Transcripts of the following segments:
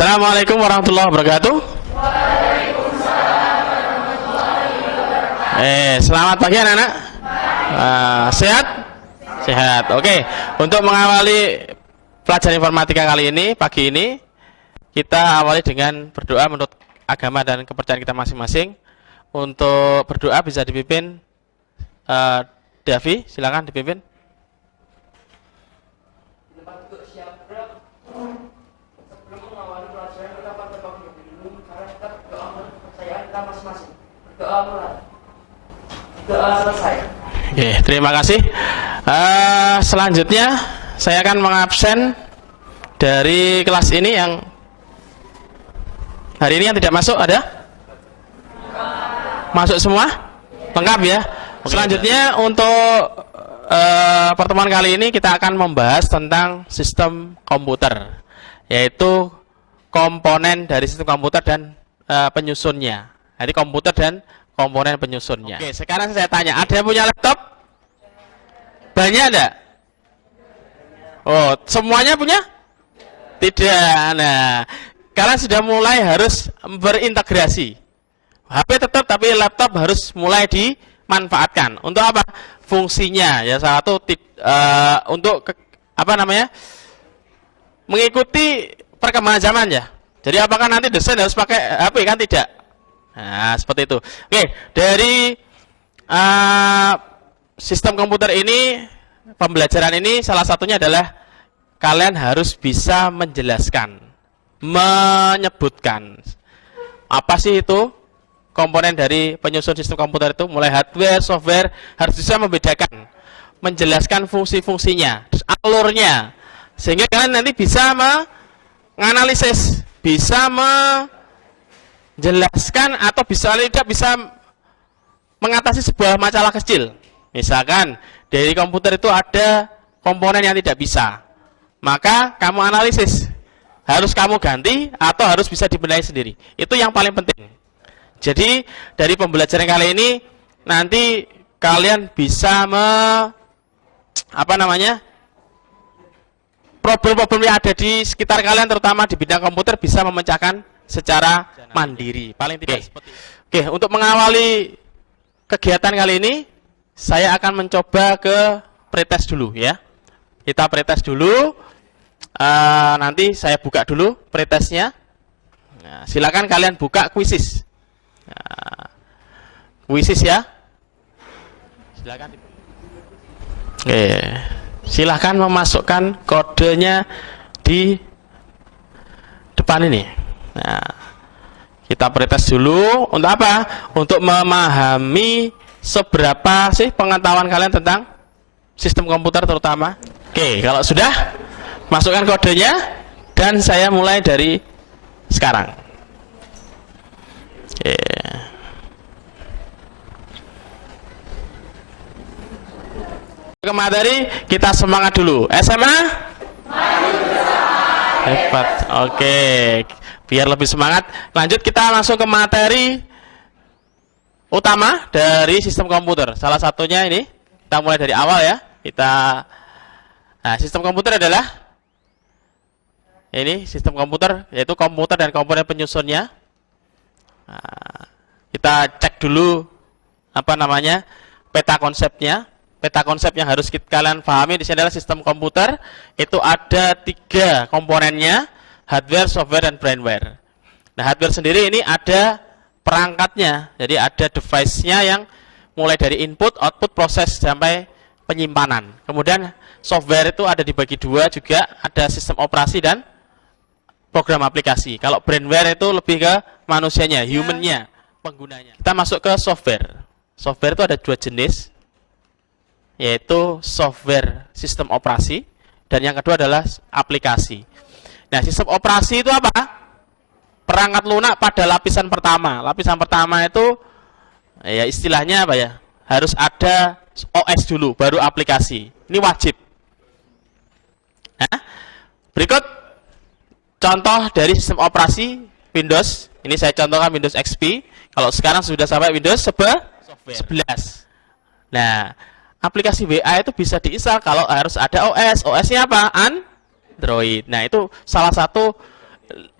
Assalamualaikum warahmatullahi wabarakatuh. Selamat pagi anak-anak. Sehat? Sehat. Oke. Untuk mengawali pelajaran informatika kali ini, pagi ini, kita awali dengan berdoa menurut agama dan kepercayaan kita masing-masing. Untuk berdoa bisa dipimpin Davi, silakan dipimpin. Oke, terima kasih. Selanjutnya saya akan mengabsen dari kelas ini yang hari ini yang tidak masuk ada? Masuk semua? Lengkap ya? Selanjutnya untuk pertemuan kali ini kita akan membahas tentang sistem komputer, yaitu komponen dari sistem komputer dan penyusunnya. Jadi komputer dan komponen penyusunnya. Oke, sekarang saya tanya, ada yang punya laptop? Banyak enggak? Oh, semuanya punya? Tidak. Nah, kalian sudah mulai harus berintegrasi. HP tetap, tapi laptop harus mulai dimanfaatkan. Untuk apa? Fungsinya ya, salah satu untuk mengikuti perkembangan zaman ya. Jadi apakah nanti desain harus pakai HP? Kan tidak. Nah, seperti itu. Oke, dari sistem komputer ini, pembelajaran ini salah satunya adalah kalian harus bisa menjelaskan, menyebutkan apa sih itu komponen dari penyusun sistem komputer itu, mulai hardware, software, harus bisa membedakan, menjelaskan fungsi-fungsinya, alurnya, sehingga kalian nanti bisa menganalisis, bisa menjelaskan atau tidak bisa mengatasi sebuah masalah kecil. Misalkan dari komputer itu ada komponen yang tidak bisa, maka kamu analisis, harus kamu ganti atau harus bisa dibenahi sendiri. Itu yang paling penting. Jadi dari pembelajaran kali ini nanti kalian bisa problem-problem yang ada di sekitar kalian, terutama di bidang komputer, bisa memecahkan secara mandiri, paling tidak seperti itu. Oke, untuk mengawali kegiatan kali ini, saya akan mencoba ke pretest dulu ya. Kita pretest dulu. Nanti saya buka dulu pretestnya. Nah, silakan kalian buka quizzes. Quizzes ya. Silakan. Oke, silakan memasukkan kodenya di depan ini. Nah, kita pretest dulu. Untuk apa? Untuk memahami seberapa sih pengetahuan kalian tentang sistem komputer terutama. Oke, kalau sudah, masukkan kodenya dan saya mulai dari sekarang. Oke. Ke materi, kita semangat dulu. SMA? Hebat. Oke. Biar lebih semangat, lanjut kita langsung ke materi utama dari sistem komputer. Salah satunya ini, kita mulai dari awal ya. Sistem komputer adalah ini sistem komputer, yaitu komputer dan komponen penyusunnya. Kita cek dulu peta konsepnya. Peta konsep yang harus kalian pahami di sini adalah sistem komputer itu ada 3 komponennya. Hardware, software, dan brainware. Nah, hardware sendiri ini ada perangkatnya. Jadi ada device-nya yang mulai dari input, output, proses, sampai penyimpanan. Kemudian software itu ada dibagi 2 juga. Ada sistem operasi dan program aplikasi. Kalau brainware itu lebih ke manusianya, human-nya, penggunanya. Kita masuk ke software. Software itu ada 2 jenis, yaitu software sistem operasi, dan yang kedua adalah aplikasi. Nah, sistem operasi itu apa? Perangkat lunak pada lapisan pertama. Lapisan pertama itu ya istilahnya apa ya? Harus ada OS dulu, baru aplikasi. Ini wajib. Nah, berikut contoh dari sistem operasi Windows. Ini saya contohkan Windows XP. Kalau sekarang sudah sampai Windows 11. Nah, aplikasi WA itu bisa diinstal kalau harus ada OS. OS-nya apa? Android. Nah, itu salah satu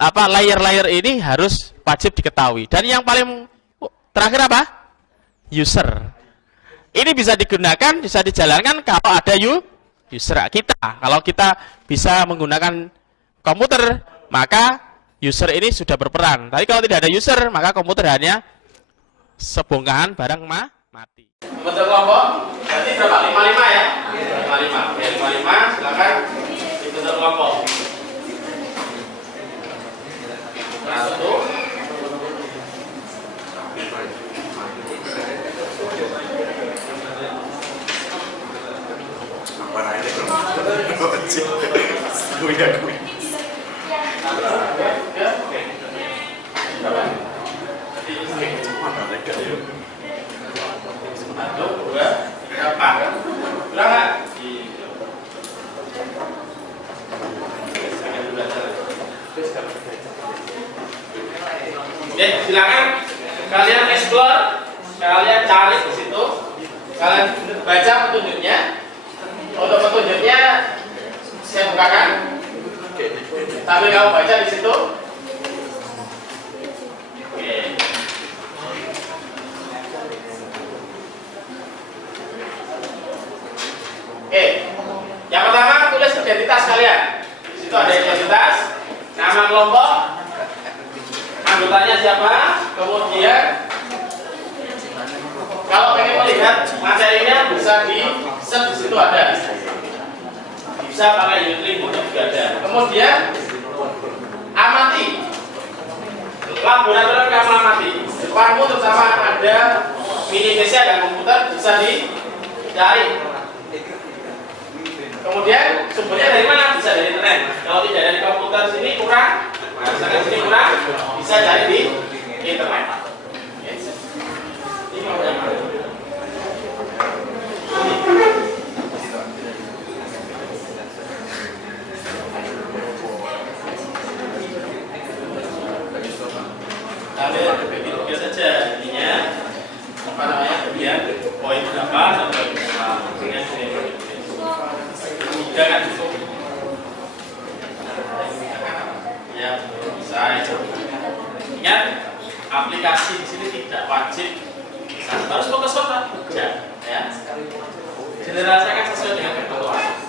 layer-layer ini harus wajib diketahui. Dan yang paling terakhir apa? User. Ini bisa digunakan, bisa dijalankan kalau ada user kita. Kalau kita bisa menggunakan komputer, maka user ini sudah berperan. Tapi kalau tidak ada user, maka komputer hanya sebongkahan barang mati. Bentuk kelompok, berarti berapa? 55 ya? 55. Oke, 55, silakan dibentuk kelompok. Satu. Oke, silakan kalian explore, kalian cari di situ, kalian baca petunjuknya. Untuk petunjuknya saya bukakan. Sambil kamu baca di situ. Oke. Oke. Yang pertama tulis identitas kalian. Di situ ada identitas, nama kelompok, anggotanya siapa, kemudian kalau pengen melihat materinya bisa di search, di situ ada. Bisa pakai Udemy juga ada. Kemudian amati. Laboratorium kamu amati. Depanmu terutama ada mini PC dan komputer, bisa dicari. Kemudian sumbernya dari mana? Bisa dari internet. Kalau tidak dari komputer sini kurang, misalkan sini kurang, bisa cari di internet. Ini mau yang mana? Ambil saja ininya, apa namanya, kemudian poin berapa dan poin berapa. Tiga kan cukup. Ya, bisa itu. Ingat, aplikasi di sini tidak wajib harus fokus kerja, ya. Generasikan sesuai dengan kebutuhan.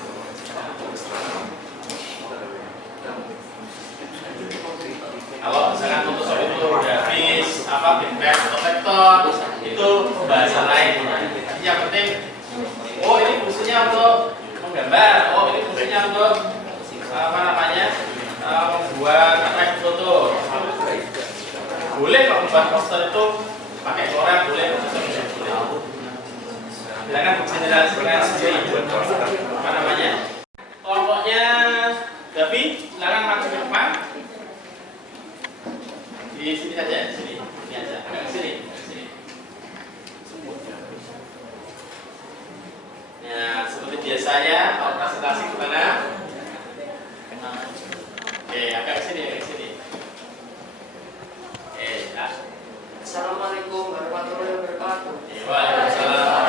Kalau misalkan Photoshop itu grafis, bimbang atau vektor, itu bahasa lain. Jadi yang penting, oh ini fungsinya untuk menggambar, oh ini fungsinya untuk membuat foto. Boleh kalau membuat poster itu pakai Corel, boleh. Silakan generasikan sendiri. Kelompoknya Davi, silakan maju ke depan. Di sini saja, sini aja, sini. Ya, seperti biasanya, kalau presentasi gimana? Oke, agak ke sini. Oke, ya. Assalamualaikum warahmatullahi wabarakatuh. Waalaikumsalam.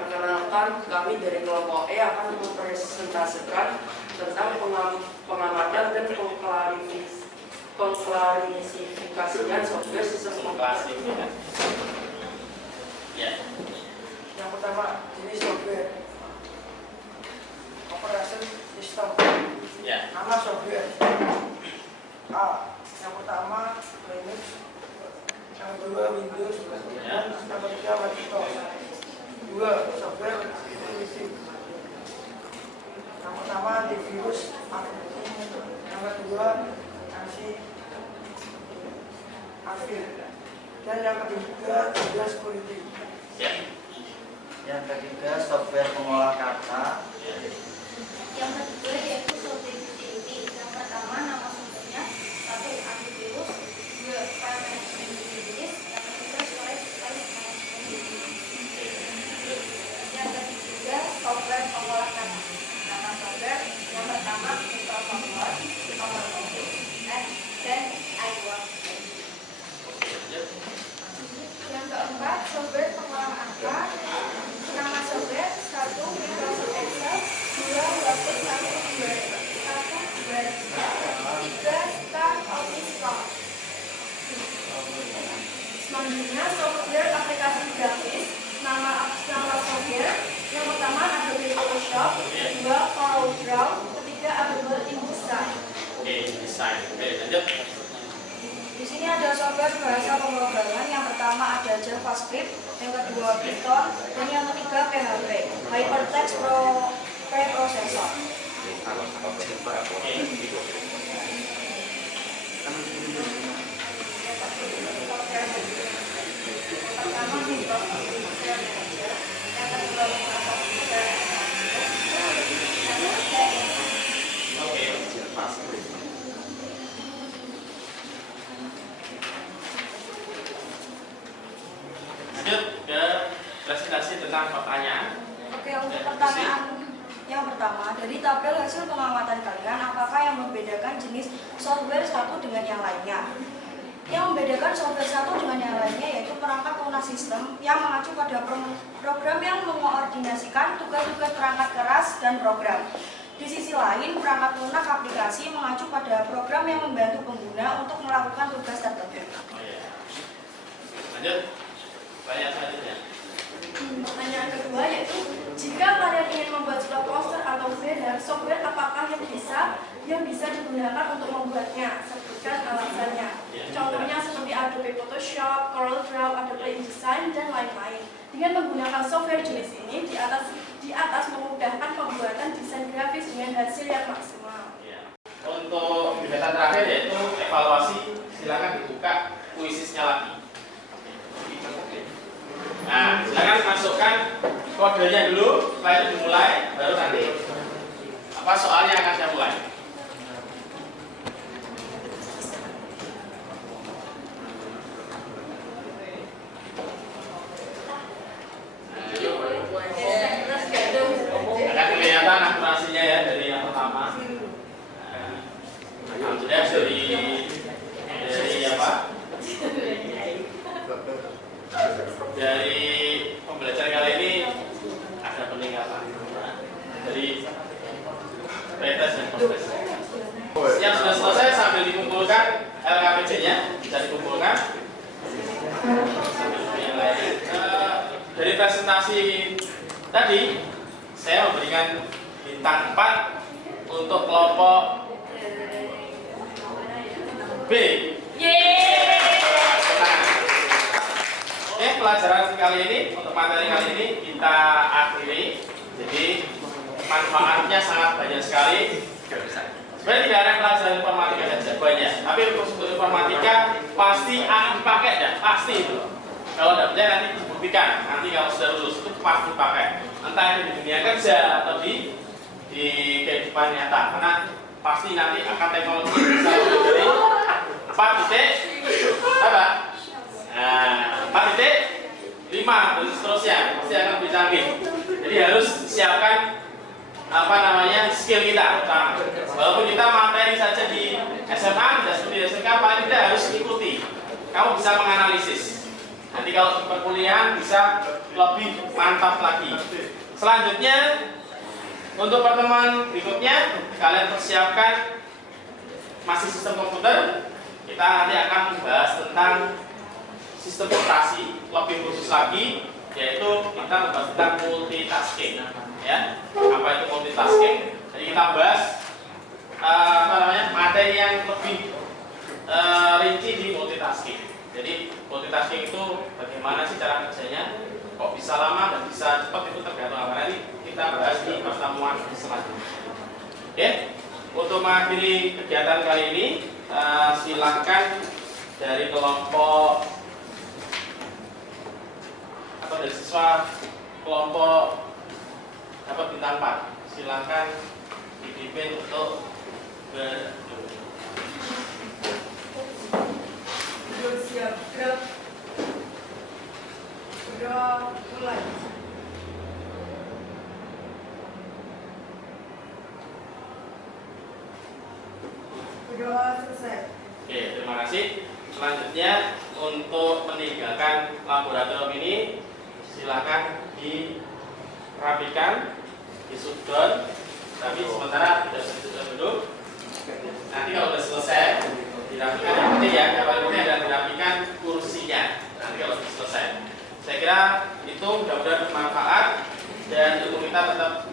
Perkenalkan, kami dari kelompok E akan mempresentasikan tentang pengamatan dan pengklarifikasian software sistem komputer. Ya. Yang pertama, jenis software, operation system, Ya. nama software. A. Yang pertama Linux, yang kedua Windows, yang ketiga Macintosh. 2. Software distribusi. Yang pertama antivirus, yang kedua anti-anvirus, dan yang ketiga data security. Ya. Yang ketiga software pengolah kata. Yang kedua yaitu software utility. Yang pertama nama sumbernya, 1. Antivirus, 2. File management utilities, yang ketiga storage management utilities. Yang ketiga software pengolah kata. Nama software yang pertama Microsoft Word, PowerPoint, dan iWork. Yang keempat software pengolah angka. Nama software 1. Microsoft Excel, 2. Word, 1. Word, bahasa pemrograman. Yang pertama ada JavaScript, yang kedua Python, dan yang ketiga PHP, Hypertext Preprocessor. Pertama Windows, yang kedua Lanjut ke presentasi tentang pertanyaan. Oke, untuk pertanyaan yang pertama, dari tabel hasil pengamatan kalian, apakah yang membedakan jenis software satu dengan yang lainnya? Yang membedakan software satu dengan yang lainnya yaitu perangkat lunak sistem yang mengacu pada program yang mengoordinasikan tugas-tugas perangkat keras dan program. Di sisi lain, perangkat lunak aplikasi mengacu pada program yang membantu pengguna untuk melakukan tugas tertentu. Lanjut, pertanyaan selanjutnya. Pertanyaan kedua yaitu, jika kalian ingin membuat sebuah poster atau banner, software apakah yang bisa digunakan untuk membuatnya? Sebutkan alasannya. Contohnya seperti Adobe Photoshop, CorelDRAW, Adobe InDesign, dan lain-lain. Dengan menggunakan software jenis ini, di atas memudahkan pembuatan desain grafis dengan hasil yang maksimal. Untuk kegiatan terakhir yaitu evaluasi, silakan dibuka kuisisnya lagi. Nah, silakan masukkan kodenya dulu, setelah itu dimulai, baru nanti apa soalnya akan saya mulai. Akan kelihatan akurasinya ya dari yang pertama. Alhamdulillah dari apa? Dari pembelajaran kali ini ada peningkatan dari pretest dan post-test. Yang sudah selesai sambil dikumpulkan LKPJ-nya, bisa dikumpulkan. Yang lain. Dari presentasi tadi saya memberikan bintang 4 untuk kelompok B. Oke, pelajaran kali ini, untuk materi kali ini kita akhiri. Jadi manfaatnya sangat banyak sekali. Sebenarnya tidak ada pelajaran informatika saja banyak, tapi untuk informatika pasti akan dipakai ya, pasti itu. Kalau tidak percaya nanti dibuktikan. Nanti kalau sudah lulus itu pasti dipakai. Entah itu di dunia kerja atau di kehidupan nyata. Karena pasti nanti akan teknologi bisa lebih dari 4 titik apa? Nah, 4.5 dan seterusnya pasti akan lebih canggih. Jadi harus siapkan skill kita. Walaupun kita materi saja di SMA, tidak seperti di SMK, paling tidak harus ikuti. Kamu bisa menganalisis. Nanti kalau di perkuliahan bisa lebih mantap lagi. Selanjutnya untuk pertemuan berikutnya kalian persiapkan masih sistem komputer. Kita nanti akan membahas tentang sistem operasi lebih khusus lagi, yaitu kita membahas tentang multitasking. Ya, apa itu multitasking? Jadi kita bahas materi yang lebih rinci di multitasking. Jadi multitasking itu bagaimana sih cara kerjanya? Kok bisa lama dan bisa cepat itu tergantung apa nanti kita bahas di pertemuan selanjutnya. Oke, untuk mengakhiri kegiatan kali ini silakan dari kelompok atau dari siswa kelompok dapat bintang 4. Silakan dipimpin untuk Siap, gerak. Sudah mulai. Sudah selesai. Oke, terima kasih. Selanjutnya untuk meninggalkan laboratorium ini silakan dirapikan, di-shutdown. Tapi sementara tidak usah di-shutdown dulu. Nanti kalau sudah selesai dirapikan, yang penting ya, yang paling penting adalah dirapikan kursinya. Nanti kalau sudah selesai, saya kira itu mudah-mudahan bermanfaat dan ilmu kita tetap